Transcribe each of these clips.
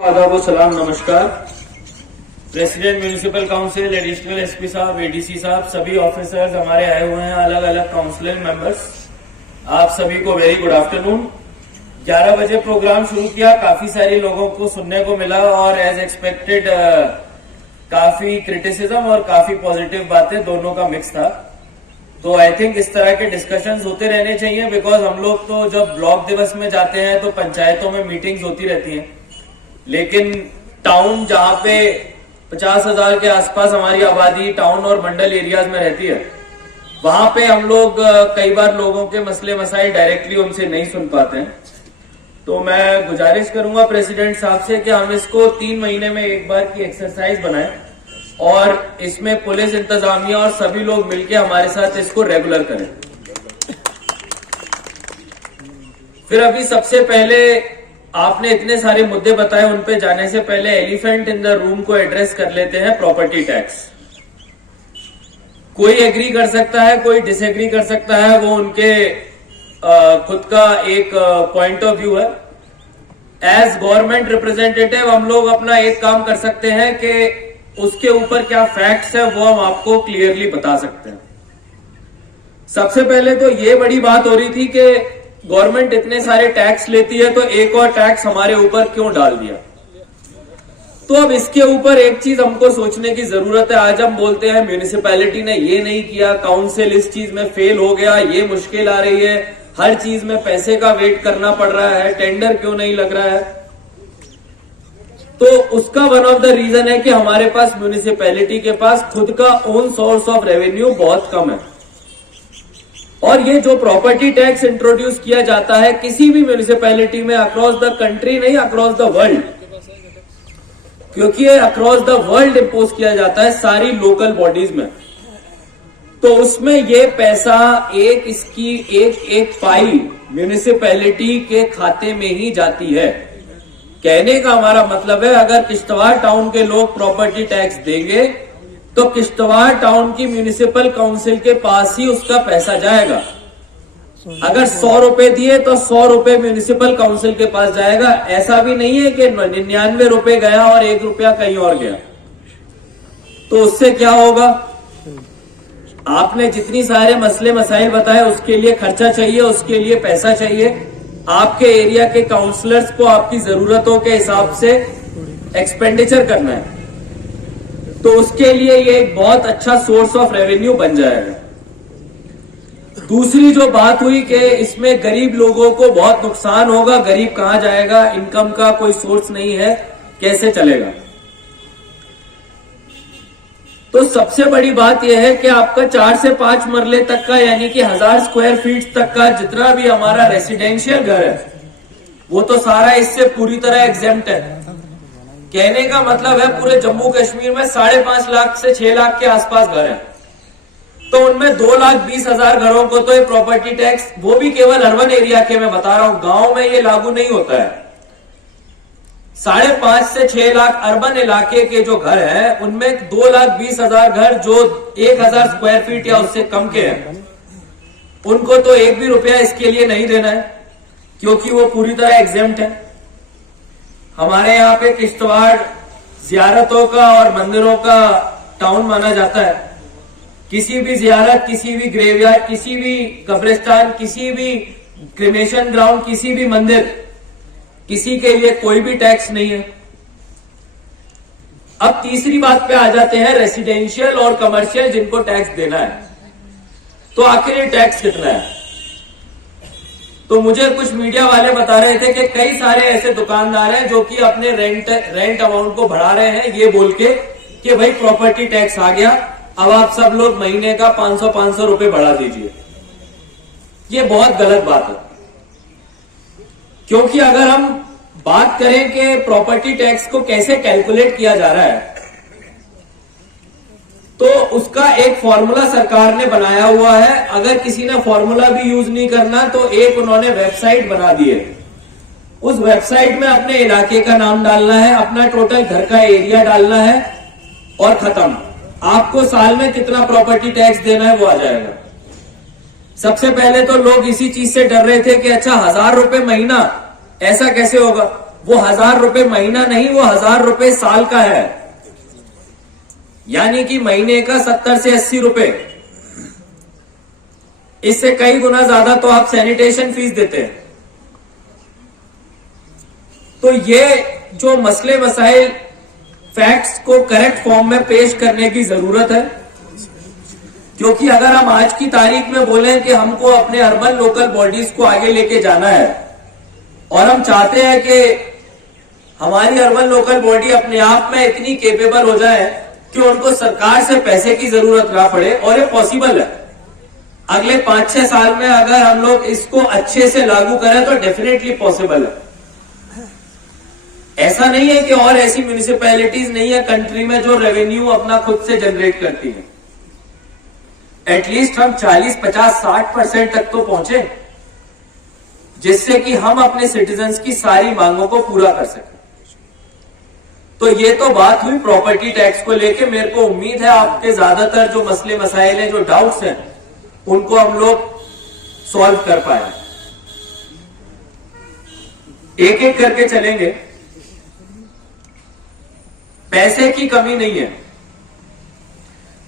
आदाब सलाम नमस्कार। President municipal council, additional SP साहब, एडीसी साहब, सभी ऑफिसर्स हमारे आए हुए हैं, अलग अलग काउंसिल मेंबर्स, आप सभी को वेरी गुड आफ्टरनून। 11 बजे प्रोग्राम शुरू किया, काफी सारे लोगों को सुनने को मिला और एज एक्सपेक्टेड काफी क्रिटिसिज्म और काफी पॉजिटिव बातें दोनों का मिक्स था। तो आई थिंक इस तरह के डिस्कशंस होते रहने चाहिए, बिकॉज हम लोग तो जब ब्लॉक दिवस में जाते हैं तो पंचायतों में मीटिंग्स होती रहती हैं, लेकिन टाउन जहां पे 50,000 के आसपास हमारी आबादी टाउन और मंडल एरियाज में रहती है, वहां पे हम लोग कई बार लोगों के मसले मसाइल डायरेक्टली उनसे नहीं सुन पाते हैं। तो मैं गुजारिश करूंगा प्रेसिडेंट साहब से कि हम इसको 3 महीने में एक बार की एक्सरसाइज बनाएं और इसमें पुलिस इंतजामिया और सभी लोग मिलकर हमारे साथ इसको रेगुलर करें। फिर अभी सबसे पहले आपने इतने सारे मुद्दे बताए, उन पे जाने से पहले एलिफेंट इन द रूम को एड्रेस कर लेते हैं, प्रॉपर्टी टैक्स। कोई एग्री कर सकता है, कोई डिसएग्री कर सकता है, वो उनके खुद का एक पॉइंट ऑफ व्यू है। एज गवर्नमेंट रिप्रेजेंटेटिव हम लोग अपना एक काम कर सकते हैं कि उसके ऊपर क्या फैक्ट्स है वो हम आपको क्लियरली बता सकते हैं। सबसे पहले तो ये बड़ी बात हो रही थी कि गवर्नमेंट इतने सारे टैक्स लेती है तो एक और टैक्स हमारे ऊपर क्यों डाल दिया। तो अब इसके ऊपर एक चीज हमको सोचने की जरूरत है। आज हम बोलते हैं म्यूनिसिपैलिटी ने ये नहीं किया, काउंसिल इस चीज में फेल हो गया, ये मुश्किल आ रही है, हर चीज में पैसे का वेट करना पड़ रहा है, टेंडर क्यों नहीं लग रहा है। तो उसका वन ऑफ द रीजन है कि हमारे पास म्यूनिसिपैलिटी के पास खुद का ओन सोर्स ऑफ रेवेन्यू बहुत कम है। और ये जो प्रॉपर्टी टैक्स इंट्रोड्यूस किया जाता है किसी भी म्यूनिसिपैलिटी में अक्रॉस द कंट्री नहीं, अक्रॉस द वर्ल्ड, क्योंकि ये अक्रॉस द वर्ल्ड इंपोज किया जाता है सारी लोकल बॉडीज में, तो उसमें ये पैसा इसकी एक पाई म्यूनिसिपैलिटी के खाते में ही जाती है। कहने का हमारा मतलब है, अगर किश्तवाड़ टाउन के लोग प्रॉपर्टी टैक्स देंगे तो किश्तवाड़ टाउन की म्यूनिसिपल काउंसिल के पास ही उसका पैसा जाएगा। अगर 100 रुपए दिए तो 100 रुपए म्यूनिसिपल काउंसिल के पास जाएगा। ऐसा भी नहीं है कि 99 रुपए गया और 1 रुपया कहीं और गया। तो उससे क्या होगा, आपने जितनी सारे मसले मसाइल बताए उसके लिए खर्चा चाहिए, उसके लिए पैसा चाहिए। आपके एरिया के काउंसलर्स को आपकी जरूरतों के हिसाब से एक्सपेंडिचर करना है, तो उसके लिए ये एक बहुत अच्छा सोर्स ऑफ रेवेन्यू बन जाएगा। दूसरी जो बात हुई कि इसमें गरीब लोगों को बहुत नुकसान होगा, गरीब कहां जाएगा, इनकम का कोई सोर्स नहीं है, कैसे चलेगा। तो सबसे बड़ी बात यह है कि आपका 4 से 5 मरले तक का, यानी कि 1000 स्क्वायर फीट तक का जितना भी हमारा रेसिडेंशियल घर है, वो तो सारा इससे पूरी तरह एग्जेम्प्ट है। कहने का मतलब है पूरे जम्मू कश्मीर में 5.5 लाख से 6 लाख के आसपास घर हैं, तो उनमें 2,20,000 घरों को तो ये प्रॉपर्टी टैक्स, वो भी केवल अर्बन एरिया के मैं बता रहा हूं, गांव में ये लागू नहीं होता है। 5.5 से 6 लाख अर्बन इलाके के जो घर हैं, उनमें 2,20,000 घर जो 1,000 स्क्वायर फीट या उससे कम के हैं, उनको तो 1 भी रुपया इसके लिए नहीं देना है, क्योंकि वो पूरी तरह एग्जेम्प्ट है। हमारे यहाँ पे किश्तवाड़ जियारतों का और मंदिरों का टाउन माना जाता है। किसी भी जियारत, किसी भी ग्रेवयार्ड, किसी भी कब्रिस्तान, किसी भी क्रिमेशन ग्राउंड, किसी भी मंदिर, किसी के लिए कोई भी टैक्स नहीं है। अब तीसरी बात पे आ जाते हैं, रेसिडेंशियल और कमर्शियल जिनको टैक्स देना है, तो आखिर ये टैक्स कितना है। तो मुझे कुछ मीडिया वाले बता रहे थे कि कई सारे ऐसे दुकानदार हैं जो कि अपने रेंट अमाउंट को बढ़ा रहे हैं, ये बोल के कि भाई प्रॉपर्टी टैक्स आ गया, अब आप सब लोग महीने का 500 रुपए बढ़ा दीजिए। ये बहुत गलत बात है, क्योंकि अगर हम बात करें कि प्रॉपर्टी टैक्स को कैसे कैलकुलेट किया जा रहा है, तो उसका एक फॉर्मूला सरकार ने बनाया हुआ है। अगर किसी ने फॉर्मूला भी यूज नहीं करना तो एक उन्होंने वेबसाइट बना दी है। उस वेबसाइट में अपने इलाके का नाम डालना है, अपना टोटल घर का एरिया डालना है और खत्म। आपको साल में कितना प्रॉपर्टी टैक्स देना है वो आ जाएगा। सबसे पहले तो लोग इसी चीज से डर रहे थे कि अच्छा 1,000 रुपए महीना, ऐसा कैसे होगा। वो 1000 रुपए महीना नहीं, वो 1000 रुपए साल का है, यानी कि महीने का 70 से 80 रुपए। इससे कई गुना ज्यादा तो आप सैनिटेशन फीस देते हैं। तो ये जो मसले मसाइल, फैक्ट्स को करेक्ट फॉर्म में पेश करने की जरूरत है, क्योंकि अगर हम आज की तारीख में बोलें कि हमको अपने अर्बन लोकल बॉडीज को आगे लेके जाना है और हम चाहते हैं कि हमारी अर्बन लोकल बॉडी अपने आप में इतनी केपेबल हो जाए कि उनको सरकार से पैसे की जरूरत ना पड़े, और ये पॉसिबल है। अगले 5-6 साल में अगर हम लोग इसको अच्छे से लागू करें तो डेफिनेटली पॉसिबल है। ऐसा नहीं है कि और ऐसी म्यूनिसिपैलिटीज नहीं है कंट्री में जो रेवेन्यू अपना खुद से जनरेट करती है। एटलीस्ट हम 40, 50, 60% तक तो पहुंचे, जिससे कि हम अपने सिटीजन्स की सारी मांगों को पूरा कर सकें। तो ये तो बात हुई प्रॉपर्टी टैक्स को लेके। मेरे को उम्मीद है आपके ज्यादातर जो मसले मसाइल हैं, जो डाउट्स हैं, उनको हम लोग सॉल्व कर पाए। एक एक करके चलेंगे। पैसे की कमी नहीं है।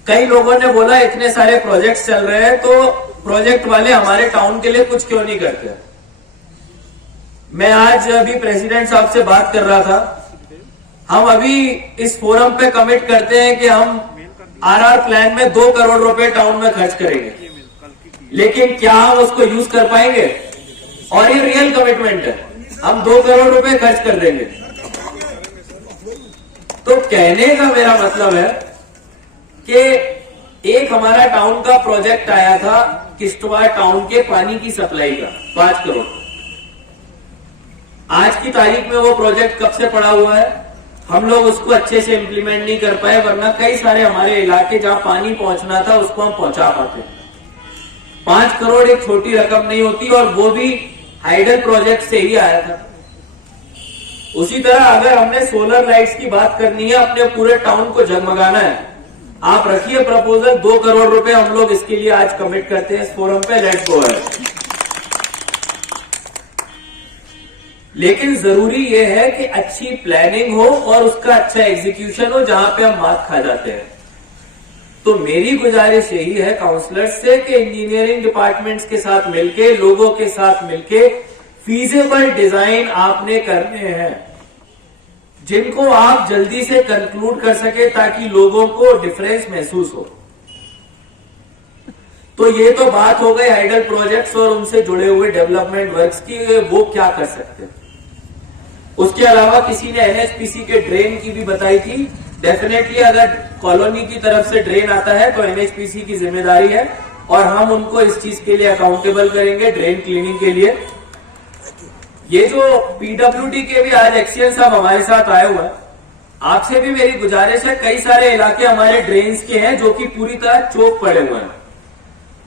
कई लोगों ने बोला इतने सारे प्रोजेक्ट्स चल रहे हैं, तो प्रोजेक्ट वाले हमारे टाउन के लिए कुछ क्यों नहीं करते। मैं आज अभी प्रेसिडेंट साहब से बात कर रहा था। हम अभी इस फोरम पे कमिट करते हैं कि हम आरआर प्लान में 2 करोड़ रुपए टाउन में खर्च करेंगे, लेकिन क्या हम उसको यूज कर पाएंगे? और ये रियल कमिटमेंट है, हम 2 करोड़ रुपए खर्च कर देंगे। तो कहने का मेरा मतलब है कि एक हमारा टाउन का प्रोजेक्ट आया था किश्तवाड़ टाउन के पानी की सप्लाई का 5 करोड़। आज की तारीख में वो प्रोजेक्ट कब से पड़ा हुआ है, हम लोग उसको अच्छे से इंप्लीमेंट नहीं कर पाए, वरना कई सारे हमारे इलाके जहां पानी पहुंचना था उसको हम पहुंचा पाते। 5 करोड़ एक छोटी रकम नहीं होती, और वो भी हाइडल प्रोजेक्ट से ही आया था। उसी तरह अगर हमने सोलर लाइट्स की बात करनी है, अपने पूरे टाउन को जगमगाना है, आप रखिए प्रपोजल, 2 करोड़ रुपए हम लोग इसके लिए आज कमिट करते हैं इस फोरम पे। लेट्स गो है। लेकिन जरूरी यह है कि अच्छी प्लानिंग हो और उसका अच्छा एग्जीक्यूशन हो, जहां पे हम मात खा जाते हैं। तो मेरी गुजारिश यही है काउंसलर्स से कि इंजीनियरिंग डिपार्टमेंट्स के साथ मिलके, लोगों के साथ मिलके फीजिबल डिजाइन आपने करने हैं, जिनको आप जल्दी से कंक्लूड कर सके, ताकि लोगों को डिफरेंस महसूस हो। तो ये तो बात हो गई हाइडल प्रोजेक्ट्स और उनसे जुड़े हुए डेवलपमेंट वर्क्स की, वो क्या कर सकते हैं। उसके अलावा किसी ने एनएचपीसी के ड्रेन की भी बताई थी। डेफिनेटली अगर कॉलोनी की तरफ से ड्रेन आता है तो एनएचपीसी की जिम्मेदारी है, और हम उनको इस चीज के लिए अकाउंटेबल करेंगे, ड्रेन क्लीनिंग के लिए। ये जो पीडब्ल्यूडी के भी आज एक्सीएन साहब हमारे साथ आए हुए हैं, आपसे भी मेरी गुजारिश है, कई सारे इलाके हमारे ड्रेन्स के हैं जो कि पूरी तरह चौक पड़े हुए हैं।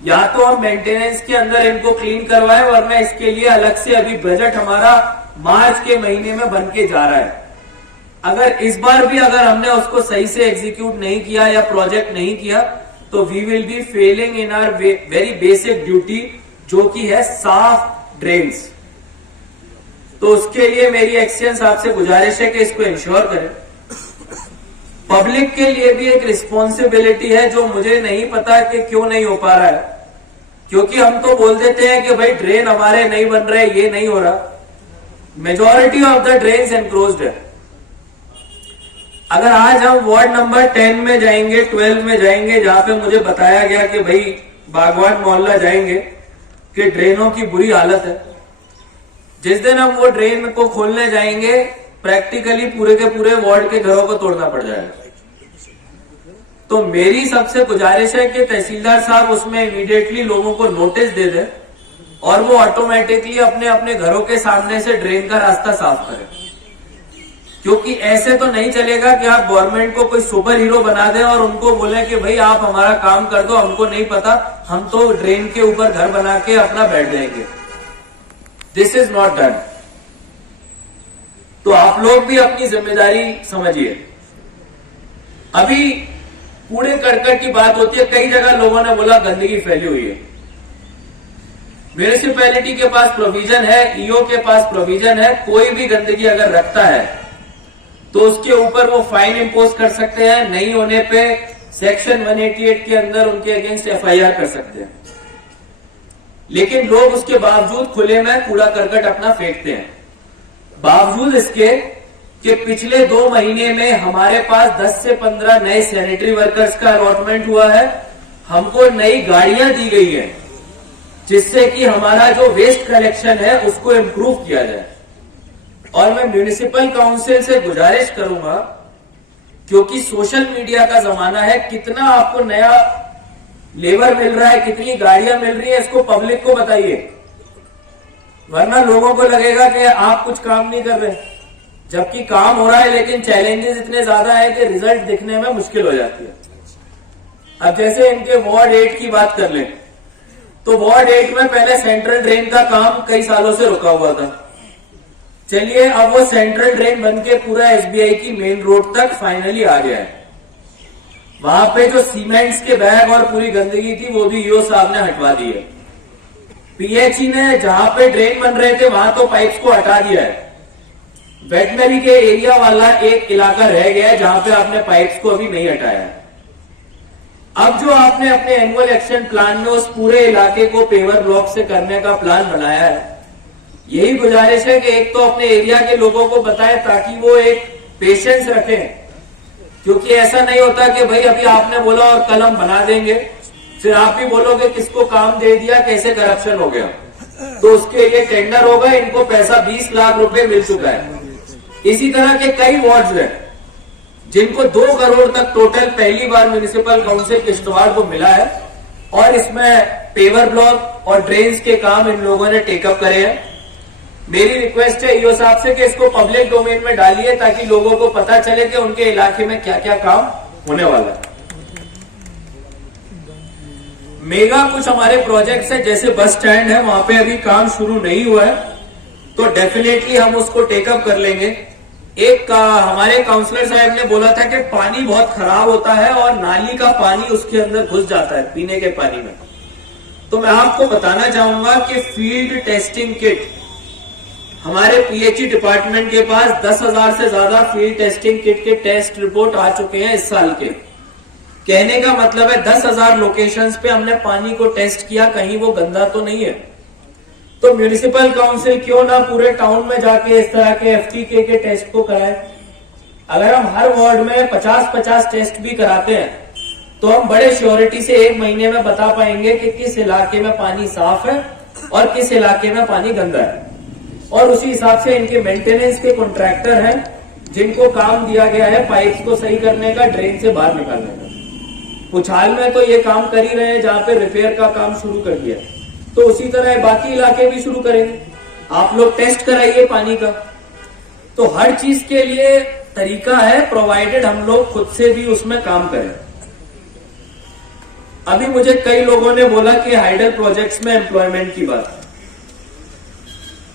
या तो हम मेंटेनेंस के अंदर इनको क्लीन करवाएं, वरना इसके लिए अलग से अभी बजट हमारा मार्च के महीने में बन के जा रहा है। अगर इस बार भी अगर हमने उसको सही से एग्जीक्यूट नहीं किया या प्रोजेक्ट नहीं किया, तो we will be failing in our very basic duty, जो कि है साफ ड्रेन्स। तो उसके लिए मेरी एक्सीएन साहब से गुजारिश है कि इसको इंश्योर करें। पब्लिक के लिए भी एक रिस्पॉन्सिबिलिटी है, जो मुझे नहीं पता कि क्यों नहीं हो पा रहा है, क्योंकि हम तो बोल देते हैं कि भाई ड्रेन हमारे नहीं बन रहे, ये नहीं हो रहा। मेजॉरिटी ऑफ द ड्रेन्स एनक्रोज्ड है। अगर आज हम वार्ड नंबर 10 में जाएंगे, 12 में जाएंगे, जहां पे मुझे बताया गया कि भाई बागवान मोहल्ला जाएंगे कि ड्रेनों की बुरी हालत है, जिस दिन हम वो ड्रेन को खोलने जाएंगे, प्रैक्टिकली पूरे के पूरे वार्ड के घरों को तोड़ना पड़ जाएगा। तो मेरी सबसे गुजारिश है कि तहसीलदार साहब उसमें इमीडिएटली लोगों को नोटिस दे दें, और वो ऑटोमेटिकली अपने अपने घरों के सामने से ड्रेन का रास्ता साफ करें। क्योंकि ऐसे तो नहीं चलेगा कि आप गवर्नमेंट को कोई सुपर हीरो बना दें और उनको बोलें कि भाई आप हमारा काम कर दो, हमको नहीं पता, हम तो ड्रेन के ऊपर घर बना के अपना बैठ जाएंगे। This is not done. तो आप लोग भी अपनी जिम्मेदारी समझिए। अभी कूड़े करकट की बात होती है, कई जगह लोगों ने बोला गंदगी फैली हुई है। म्यूनिसिपैलिटी के पास प्रोविजन है, ईओ के पास प्रोविजन है, कोई भी गंदगी अगर रखता है तो उसके ऊपर वो फाइन इंपोज कर सकते हैं, नहीं होने पे सेक्शन 188 के अंदर उनके अगेंस्ट एफआईआर कर सकते हैं। लेकिन लोग उसके बावजूद खुले में कूड़ा करकट अपना फेंकते हैं। बावजूद इसके कि पिछले 2 महीने में हमारे पास 10 से 15 नए सैनिटरी वर्कर्स का अलॉटमेंट हुआ है, हमको नई गाड़ियां दी गई है जिससे कि हमारा जो वेस्ट कलेक्शन है उसको इम्प्रूव किया जाए। और मैं म्युनिसिपल काउंसिल से गुजारिश करूंगा, क्योंकि सोशल मीडिया का जमाना है, कितना आपको नया लेबर मिल रहा है, कितनी गाड़ियां मिल रही है, इसको पब्लिक को बताइए, वरना लोगों को लगेगा कि आप कुछ काम नहीं कर रहे, जबकि काम हो रहा है लेकिन चैलेंजेस इतने ज्यादा है कि रिजल्ट दिखने में मुश्किल हो जाती है। अब जैसे इनके वार्ड 8 की बात कर लें तो वार्ड 8 में पहले सेंट्रल ड्रेन का काम कई सालों से रुका हुआ था। चलिए अब वो सेंट्रल ड्रेन बनके पूरा एसबीआई की मेन रोड तक फाइनली आ गया है। वहां पे जो सीमेंट्स के बैग और पूरी गंदगी थी वो भी ईओ साहब ने हटवा दी है। पीएचई ने जहां पे ड्रेन बन रहे थे वहां तो पाइप्स को हटा दिया है। वेटनरी के एरिया वाला एक इलाका रह गया है जहां पे आपने पाइप्स को अभी नहीं हटाया है। अब जो आपने अपने एनुअल एक्शन प्लान में उस पूरे इलाके को पेवर ब्लॉक से करने का प्लान बनाया है, यही गुजारिश है कि एक तो अपने एरिया के लोगों को बताएं ताकि वो एक पेशेंस रखें, क्योंकि ऐसा नहीं होता कि भाई अभी आपने बोला और कल हम बना देंगे, फिर आप भी बोलोगे किसको काम दे दिया, कैसे करप्शन हो गया, तो उसके लिए टेंडर होगा, इनको पैसा 20 लाख रुपए मिल चुका है। इसी तरह के कई वार्ड्स हैं जिनको 2 करोड़ तक टोटल पहली बार म्युनिसिपल काउंसिल किश्तवाड़ को मिला है, और इसमें पेवर ब्लॉक और ड्रेन्स के काम इन लोगों ने टेकअप करे हैं। मेरी रिक्वेस्ट है ईओ साहब से कि इसको पब्लिक डोमेन में डालिए ताकि लोगों को पता चले कि उनके इलाके में क्या क्या काम होने वाला है। मेगा कुछ हमारे प्रोजेक्ट्स हैं, जैसे बस स्टैंड है, वहां पे अभी काम शुरू नहीं हुआ है, तो डेफिनेटली हम उसको टेकअप कर लेंगे। एक हमारे काउंसलर साहब ने बोला था कि पानी बहुत खराब होता है और नाली का पानी उसके अंदर घुस जाता है पीने के पानी में, तो मैं आपको बताना चाहूंगा कि फील्ड टेस्टिंग किट हमारे पीएचई डिपार्टमेंट के पास 10,000 से ज्यादा फील्ड टेस्टिंग किट के टेस्ट रिपोर्ट आ चुके हैं इस साल के। कहने का मतलब है 10,000 लोकेशंस पे हमने पानी को टेस्ट किया, कहीं वो गंदा तो नहीं है। तो म्युनिसिपल काउंसिल क्यों ना पूरे टाउन में जाके इस तरह के एफटीके के टेस्ट को कराए। अगर हम हर वार्ड में 50-50 टेस्ट भी कराते हैं तो हम बड़े श्योरिटी से 1 महीने में बता पाएंगे कि किस इलाके में पानी साफ है और किस इलाके में पानी गंदा है। और उसी हिसाब से इनके मेंटेनेंस के कॉन्ट्रैक्टर हैं जिनको काम दिया गया है पाइप्स को सही करने का, ड्रेन से बाहर निकालने का। पुछाल में तो ये काम कर ही रहे हैं जहां पे रिपेयर का काम शुरू कर दिया है, तो उसी तरह बाकी इलाके भी शुरू करेंगे। आप लोग टेस्ट कराइए पानी का। तो हर चीज के लिए तरीका है, प्रोवाइडेड हम लोग खुद से भी उसमें काम करें। अभी मुझे कई लोगों ने बोला कि हाइडल प्रोजेक्ट्स में एम्प्लॉयमेंट की बात,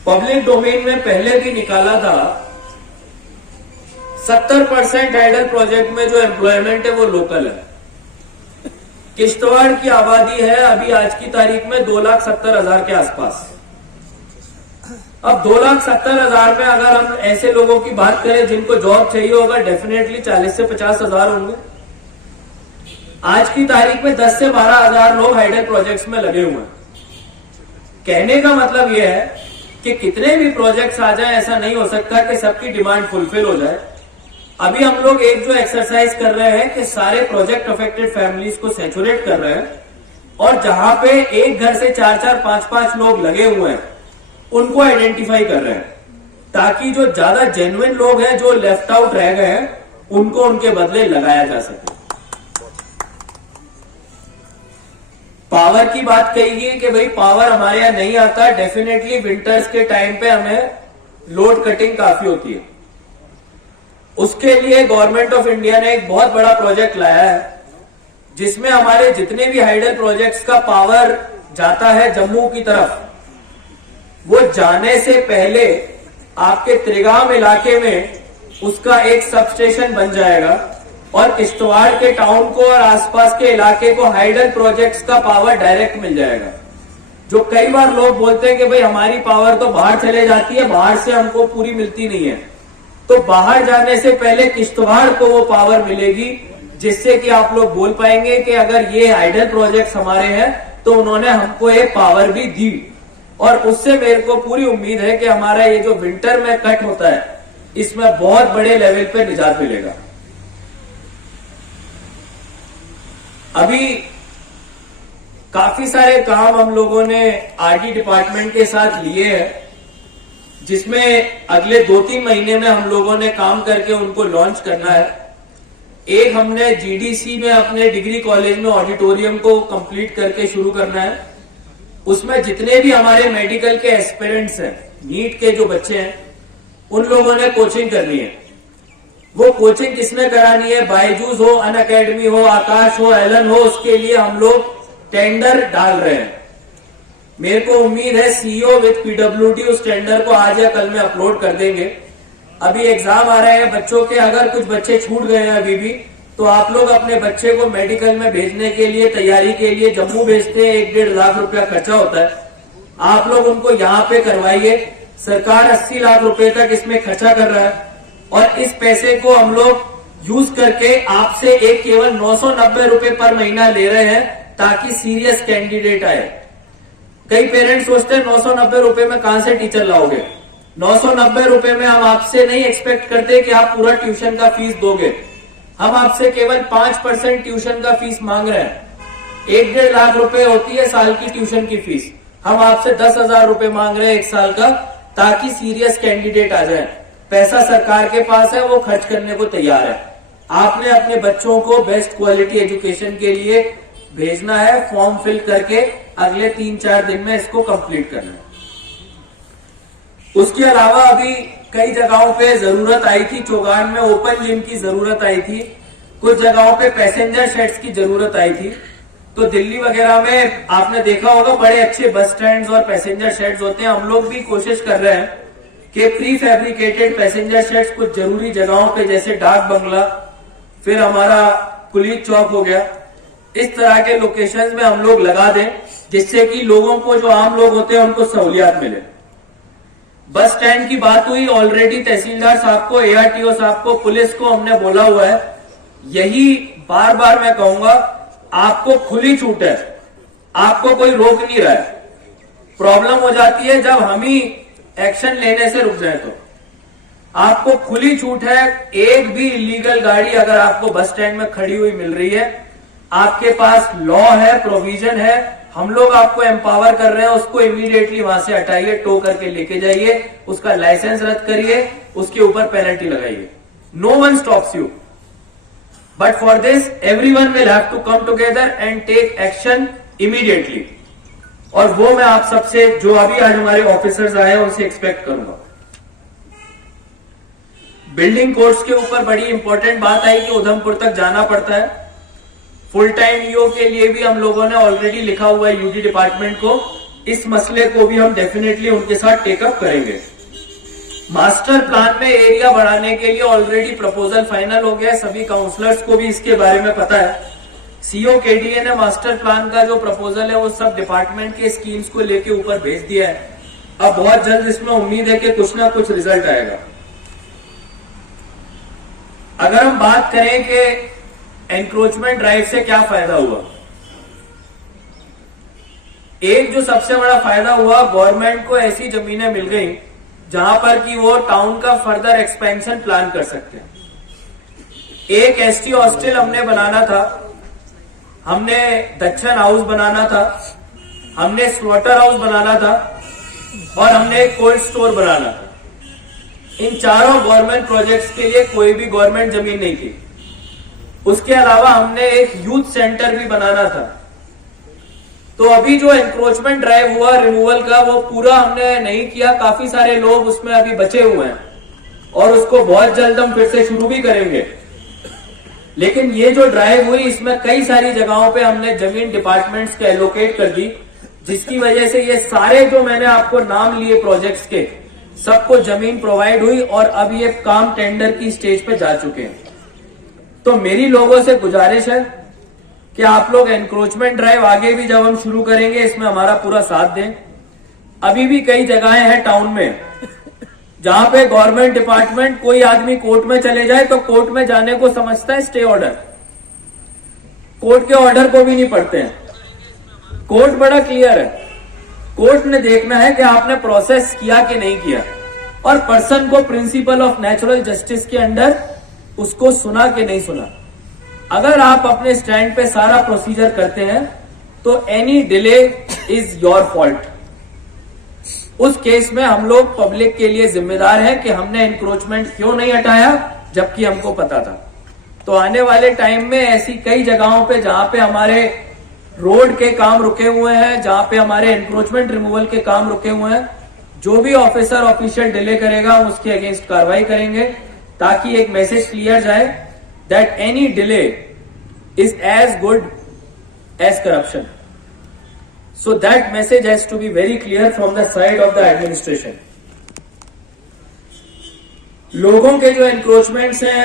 पब्लिक डोमेन में पहले भी निकाला था। 70% हाइडल प्रोजेक्ट में जो एम्प्लॉयमेंट है वो लोकल है। किश्तवाड़ की आबादी है अभी आज की तारीख में 2,70,000 के आसपास। अब 2,70,000 में अगर हम ऐसे लोगों की बात करें जिनको जॉब चाहिए होगा, डेफिनेटली 40 से 50,000 होंगे। आज की तारीख में 10 से 12,000 लोग हाइडल प्रोजेक्ट्स में लगे हुए हैं। कहने का मतलब यह है कि कितने भी प्रोजेक्ट्स आ जाए, ऐसा नहीं हो सकता कि सबकी डिमांड फुलफिल हो जाए। अभी हम लोग एक जो एक्सरसाइज कर रहे हैं कि सारे प्रोजेक्ट अफेक्टेड फैमिलीज को सैचुरेट कर रहे हैं, और जहां पे एक घर से 4-4, 5-5 लोग लगे हुए हैं उनको आइडेंटिफाई कर रहे हैं, ताकि जो ज्यादा जेन्युइन लोग हैं जो लेफ्ट आउट रह गए हैं उनको उनके बदले लगाया जा सके। पावर की बात कही गई कि भाई पावर हमारे यहां नहीं आता। डेफिनेटली विंटर्स के टाइम पे हमें लोड कटिंग काफी होती है। उसके लिए गवर्नमेंट ऑफ इंडिया ने एक बहुत बड़ा प्रोजेक्ट लाया है जिसमें हमारे जितने भी हाइडल प्रोजेक्ट्स का पावर जाता है जम्मू की तरफ, वो जाने से पहले आपके त्रिगाम इलाके में उसका एक सब स्टेशन बन जाएगा और किश्तवाड़ के टाउन को और आसपास के इलाके को हाइडल प्रोजेक्ट्स का पावर डायरेक्ट मिल जाएगा। जो कई बार लोग बोलते हैं कि भाई हमारी पावर तो बाहर चले जाती है, बाहर से हमको पूरी मिलती नहीं है, तो बाहर जाने से पहले किश्तवाड़ को वो पावर मिलेगी, जिससे कि आप लोग बोल पाएंगे कि अगर ये आइडल प्रोजेक्ट्स हमारे हैं तो उन्होंने हमको ये पावर भी दी। और उससे मेरे को पूरी उम्मीद है कि हमारा ये जो विंटर में कट होता है इसमें बहुत बड़े लेवल पे निजात मिलेगा। अभी काफी सारे काम हम लोगों ने आरडी डिपार्टमेंट के साथ लिए हैं, जिसमें अगले 2-3 महीने में हम लोगों ने काम करके उनको लॉन्च करना है। एक हमने जीडीसी में अपने डिग्री कॉलेज में ऑडिटोरियम को कंप्लीट करके शुरू करना है। उसमें जितने भी हमारे मेडिकल के एस्पिरेंट्स हैं, नीट के जो बच्चे हैं, उन लोगों ने कोचिंग करनी है। वो कोचिंग किसने करानी है? बायजूस हो, अनअकैडमी हो, आकाश हो, एलन हो, उसके लिए हम लोग टेंडर डाल रहे हैं। मेरे को उम्मीद है सीईओ विद पीडब्ल्यूडी उस टेंडर को आज या कल में अपलोड कर देंगे। अभी एग्जाम आ रहे हैं बच्चों के, अगर कुछ बच्चे छूट गए हैं अभी भी, तो आप लोग अपने बच्चे को मेडिकल में भेजने के लिए, तैयारी के लिए जम्मू भेजते हैं, 1-1.5 लाख रुपया खर्चा होता है। आप लोग उनको यहाँ पे करवाइए। सरकार 80 लाख रुपए तक इसमें खर्चा कर रहा है और इस पैसे को हम लोग यूज करके आपसे एक केवल 990 रुपए पर महीना ले रहे हैं, ताकि सीरियस कैंडिडेट आए। कई पेरेंट्स सोचते हैं 990 रुपए में कहां से टीचर लाओगे। 990 रुपए में हम आपसे नहीं एक्सपेक्ट करते कि आप पूरा ट्यूशन का फीस दोगे। हम आपसे केवल 5% ट्यूशन का फीस मांग रहे हैं। 1-1.5 लाख रुपए होती है साल की ट्यूशन की फीस, हम आपसे 10,000 रुपए मांग रहे हैं 1 साल का, ताकि सीरियस कैंडिडेट आ जाए। पैसा सरकार के पास है, वो खर्च करने को तैयार है। आपने अपने बच्चों को बेस्ट क्वालिटी एजुकेशन के लिए भेजना है। फॉर्म फिल करके अगले 3-4 दिन में इसको कंप्लीट करना है। उसके अलावा अभी कई जगहों पे जरूरत आई थी, चौगान में ओपन जिम की जरूरत आई थी, कुछ जगहों पे पैसेंजर शेड्स की जरूरत आई थी। तो दिल्ली वगैरह में आपने देखा होगा बड़े अच्छे बस स्टैंड्स और पैसेंजर शेड्स होते हैं। हम लोग भी कोशिश कर रहे हैं कि प्री फैब्रिकेटेड पैसेंजर शेड्स कुछ जरूरी जगहों पे, जैसे डाक बंगला, फिर हमारा पुलिस चौक हो गया, इस तरह के लोकेशंस में हम लोग लगा दें, जिससे कि लोगों को, जो आम लोग होते हैं, उनको सहूलियत मिले। बस स्टैंड की बात हुई, ऑलरेडी तहसीलदार साहब को, एआरटीओ साहब को, पुलिस को हमने बोला हुआ है। यही बार बार मैं कहूंगा, आपको खुली छूट है, आपको कोई रोक नहीं रहा है। प्रॉब्लम हो जाती है जब हम ही एक्शन लेने से रुक जाए। तो आपको खुली छूट है। एक भी इलीगल गाड़ी अगर आपको बस स्टैंड में खड़ी हुई मिल रही है, आपके पास लॉ है, प्रोविजन है, हम लोग आपको एम्पावर कर रहे हैं, उसको इमीडिएटली वहां से हटाइए, टो करके लेके जाइए, उसका लाइसेंस रद्द करिए, उसके ऊपर पेनल्टी लगाइए। No one stops you, but for this everyone will have to come together and take action immediately. और वो मैं आप सबसे, जो अभी आज हमारे ऑफिसर्स आए हैं, उनसे एक्सपेक्ट करूंगा। बिल्डिंग कोड्स के ऊपर बड़ी इंपॉर्टेंट बात आई कि उधमपुर तक जाना पड़ता है। फुल टाइम ईओ के लिए भी हम लोगों ने ऑलरेडी लिखा हुआ है यूडी डिपार्टमेंट को। इस मसले को भी हम डेफिनेटली उनके साथ टेकअप करेंगे। मास्टर प्लान में एरिया बढ़ाने के लिए ऑलरेडी प्रपोजल फाइनल हो गया है। सभी काउंसलर्स को भी इसके बारे में पता है। सीओ केडीए ने मास्टर प्लान का जो प्रपोजल है वो सब डिपार्टमेंट के स्कीम्स को लेके ऊपर भेज दिया है। अब बहुत जल्द इसमें उम्मीद है कि कुछ ना कुछ रिजल्ट आएगा। अगर हम बात करें कि एनक्रोचमेंट ड्राइव से क्या फायदा हुआ, एक जो सबसे बड़ा फायदा हुआ, गवर्नमेंट को ऐसी जमीनें मिल गई जहां पर कि वो टाउन का फर्दर एक्सपेंशन प्लान कर सकते हैं। एक एसटी हॉस्टल हमने बनाना था, हमने दक्षिण हाउस बनाना था, हमने स्लॉटर हाउस बनाना था और हमने एक कोल्ड स्टोर बनाना था। इन चारों गवर्नमेंट प्रोजेक्ट्स के लिए कोई भी गवर्नमेंट जमीन नहीं थी। उसके अलावा हमने एक यूथ सेंटर भी बनाना था। तो अभी जो एनक्रोचमेंट ड्राइव हुआ रिमूवल का, वो पूरा हमने नहीं किया। काफी सारे लोग उसमें अभी बचे हुए हैं और उसको बहुत जल्द हम फिर से शुरू भी करेंगे। लेकिन ये जो ड्राइव हुई, इसमें कई सारी जगहों पे हमने जमीन डिपार्टमेंट्स के एलोकेट कर दी, जिसकी वजह से ये सारे जो मैंने आपको नाम लिए प्रोजेक्ट्स के, सबको जमीन प्रोवाइड हुई और अब ये काम टेंडर की स्टेज पे जा चुके हैं। तो मेरी लोगों से गुजारिश है कि आप लोग एनक्रोचमेंट ड्राइव आगे भी जब हम शुरू करेंगे इसमें हमारा पूरा साथ दें। अभी भी कई जगहें हैं टाउन में जहां पे गवर्नमेंट डिपार्टमेंट, कोई आदमी कोर्ट में चले जाए तो कोर्ट में जाने को समझता है स्टे ऑर्डर, कोर्ट के ऑर्डर को भी नहीं पढ़ते हैं। कोर्ट बड़ा क्लियर है, कोर्ट ने देखना है कि आपने प्रोसेस किया कि नहीं किया, और पर्सन को प्रिंसिपल ऑफ नेचुरल जस्टिस के अंडर उसको सुना कि नहीं सुना। अगर आप अपने स्टैंड पे सारा प्रोसीजर करते हैं तो any delay is your fault. उस केस में हम लोग पब्लिक के लिए जिम्मेदार हैं कि हमने एनक्रोचमेंट क्यों नहीं हटाया जबकि हमको पता था। तो आने वाले टाइम में ऐसी कई जगहों पे जहां पे हमारे रोड के काम रुके हुए हैं, जहां पे हमारे एनक्रोचमेंट रिमूवल के काम रुके हुए हैं, जो भी ऑफिसर ऑफिशियल डिले करेगा हम उसके अगेंस्ट कार्रवाई करेंगे, ताकि एक मैसेज क्लियर जाए that any delay is as good as corruption. So that message has to be very clear from the side of the administration. लोगों के जो एनक्रोचमेंट्स हैं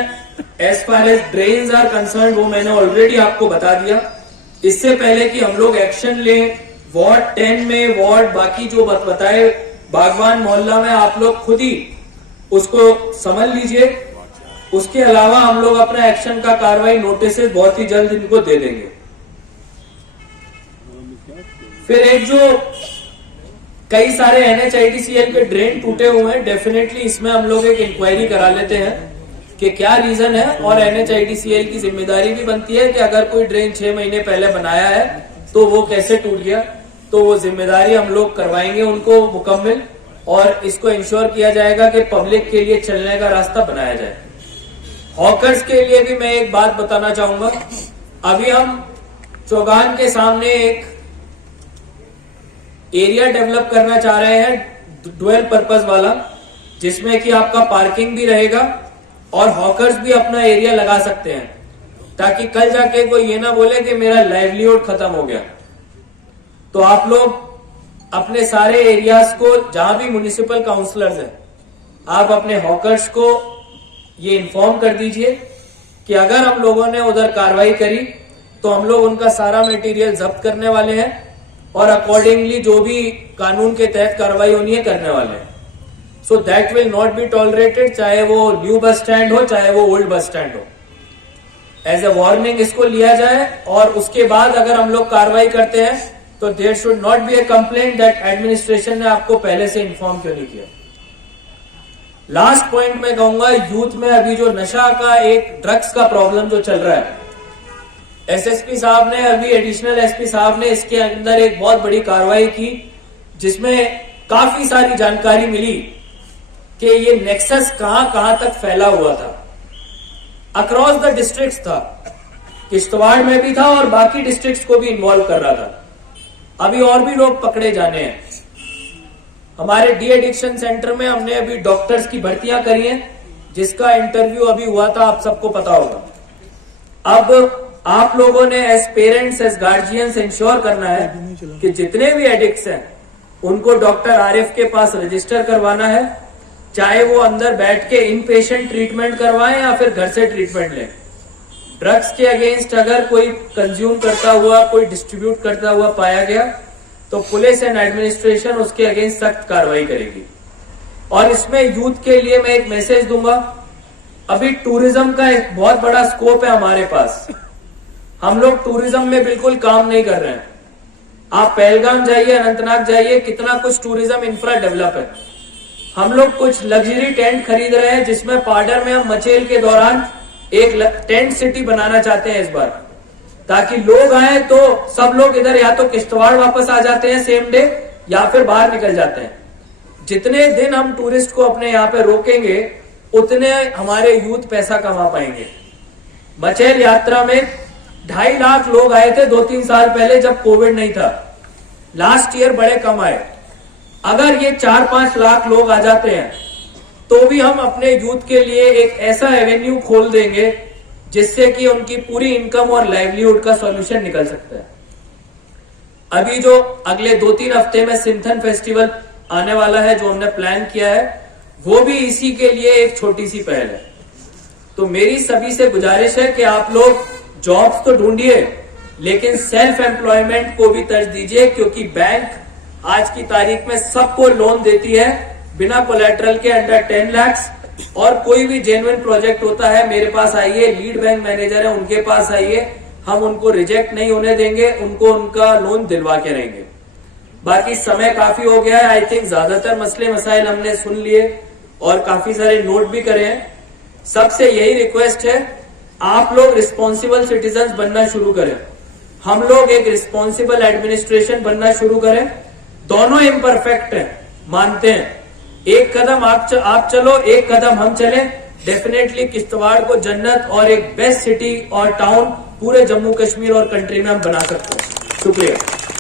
as far as drains are concerned वो मैंने already आपको बता दिया। इससे पहले कि हम लोग एक्शन लें, वार्ड 10 में वार्ड बाकी जो बताए बागवान मोहल्ला में आप लोग खुद ही उसको समझ लीजिए। उसके अलावा हम लोग अपना एक्शन का कार्रवाई नोटिस बहुत ही जल्द इनको दे देंगे। फिर एक जो कई सारे NHIDCL के ड्रेन टूटे हुए हैं, डेफिनेटली इसमें हम लोग एक इंक्वायरी करा लेते हैं कि क्या रीजन है, और NHIDCL की जिम्मेदारी भी बनती है कि अगर कोई ड्रेन 6 महीने पहले बनाया है तो वो कैसे टूट गया, तो वो जिम्मेदारी हम लोग करवाएंगे उनको मुकम्मल, और इसको इंश्योर किया जाएगा कि पब्लिक के लिए चलने का रास्ता बनाया जाए। हॉकर्स के लिए भी मैं एक बात बताना चाहूंगा। अभी हम चौगान के सामने एक एरिया डेवलप करना चाह रहे हैं डुअल पर्पस वाला, जिसमें कि आपका पार्किंग भी रहेगा और हॉकर्स भी अपना एरिया लगा सकते हैं, ताकि कल जाके कोई ये ना बोले कि मेरा लाइवलीहुड खत्म हो गया। तो आप लोग अपने सारे एरियाज को, जहां भी म्युनिसिपल काउंसलर्स हैं, आप अपने हॉकर्स को ये इन्फॉर्म कर दीजिए कि अगर हम लोगों ने उधर कार्रवाई करी तो हम लोग उनका सारा मटेरियल जब्त करने वाले हैं और अकॉर्डिंगली जो भी कानून के तहत कार्रवाई होनी है करने वाले हैं। So that will not be tolerated, चाहे वो न्यू बस स्टैंड हो चाहे वो ओल्ड बस स्टैंड हो। एज ए वार्निंग इसको लिया जाए, और उसके बाद अगर हम लोग कार्रवाई करते हैं तो there should not be a complaint that administration ने आपको पहले से इन्फॉर्म क्यों नहीं किया। लास्ट पॉइंट मैं कहूंगा, यूथ में अभी जो नशा का एक ड्रग्स का प्रॉब्लम जो चल रहा है, एसएसपी साहब ने, अभी एडिशनल एसपी साहब ने इसके अंदर एक बहुत बड़ी कार्रवाई की, जिसमें काफी सारी जानकारी मिली कि ये नेक्सस कहां तक फैला हुआ था। अक्रॉस द डिस्ट्रिक्ट्स था, किश्तवाड़ में भी था और बाकी डिस्ट्रिक्ट्स को भी इन्वॉल्व कर रहा था। अभी और भी लोग पकड़े जाने हैं। हमारे डी एडिक्शन सेंटर में हमने अभी डॉक्टर्स की भर्तियां करी हैं, जिसका इंटरव्यू अभी हुआ था, आप सबको पता होगा। अब आप लोगों ने as parents, as guardians ensure करना है कि जितने भी एडिक्ट्स हैं उनको डॉक्टर आरिफ के पास रजिस्टर करवाना है, चाहे वो अंदर बैठ के इन पेशेंट ट्रीटमेंट करवाएं या फिर घर से ट्रीटमेंट लें। ड्रग्स के अगेंस्ट अगर कोई कंज्यूम करता हुआ, कोई डिस्ट्रीब्यूट करता हुआ पाया गया तो पुलिस एंड एडमिनिस्ट्रेशन उसके अगेंस्ट सख्त कार्रवाई करेगी। और इसमें यूथ के लिए मैं एक मैसेज दूंगा, अभी टूरिज्म का एक बहुत बड़ा स्कोप है हमारे पास। हम लोग टूरिज्म में बिल्कुल काम नहीं कर रहे हैं। आप पहलगाम जाइए, अनंतनाग जाइए, कितना कुछ टूरिज्म इंफ्रा डेवलप है। हम लोग कुछ लग्जरी टेंट खरीद रहे हैं, जिसमें पाडर में हम मचेल के दौरान एक टेंट सिटी बनाना चाहते हैं इस बार, ताकि लोग आए तो सब लोग इधर या तो किश्तवाड़ वापस आ जाते हैं सेम डे या फिर बाहर निकल जाते हैं। जितने दिन हम टूरिस्ट को अपने यहाँ पे रोकेंगे उतने हमारे यूथ पैसा कमा पाएंगे। मचेल यात्रा में 2.5 लाख लोग आए थे 2-3 साल पहले जब कोविड नहीं था। लास्ट ईयर बड़े कम आए। अगर ये 4-5 लाख लोग आ जाते हैं तो भी हम अपने यूथ के लिए एक ऐसा एवेन्यू खोल देंगे जिससे कि उनकी पूरी इनकम और लाइवलीहुड का सॉल्यूशन निकल सकता है। अभी जो अगले 2-3 हफ्ते में सिंथन फेस्टिवल आने वाला है, जो हमने प्लान किया है, वो भी इसी के लिए एक छोटी सी पहल है। तो मेरी सभी से गुजारिश है कि आप लोग जॉब्स तो ढूंढिए, लेकिन सेल्फ एम्प्लॉयमेंट को भी तर्ज दीजिए, क्योंकि बैंक आज की तारीख में सबको लोन देती है बिना कोलैटरल के, अंडर 10 लाख। और कोई भी जेन्युइन प्रोजेक्ट होता है मेरे पास आइए, लीड बैंक मैनेजर है उनके पास आइए, हम उनको रिजेक्ट नहीं होने देंगे, उनको उनका लोन दिलवा के रहेंगे। बाकी समय काफी हो गया है, आई थिंक ज्यादातर मसले मसाइल हमने सुन लिए और काफी सारे नोट भी करे हैं। सबसे यही रिक्वेस्ट है, आप लोग रिस्पॉन्सिबल सिटीजन्स बनना शुरू करें, हम लोग एक रिस्पॉन्सिबल एडमिनिस्ट्रेशन बनना शुरू करें। दोनों इम्परफेक्ट हैं, मानते हैं, एक कदम आप चलो, एक कदम हम चलें, डेफिनेटली किश्तवाड़ को जन्नत और एक बेस्ट सिटी और टाउन पूरे जम्मू कश्मीर और कंट्री में हम बना सकते हैं। शुक्रिया।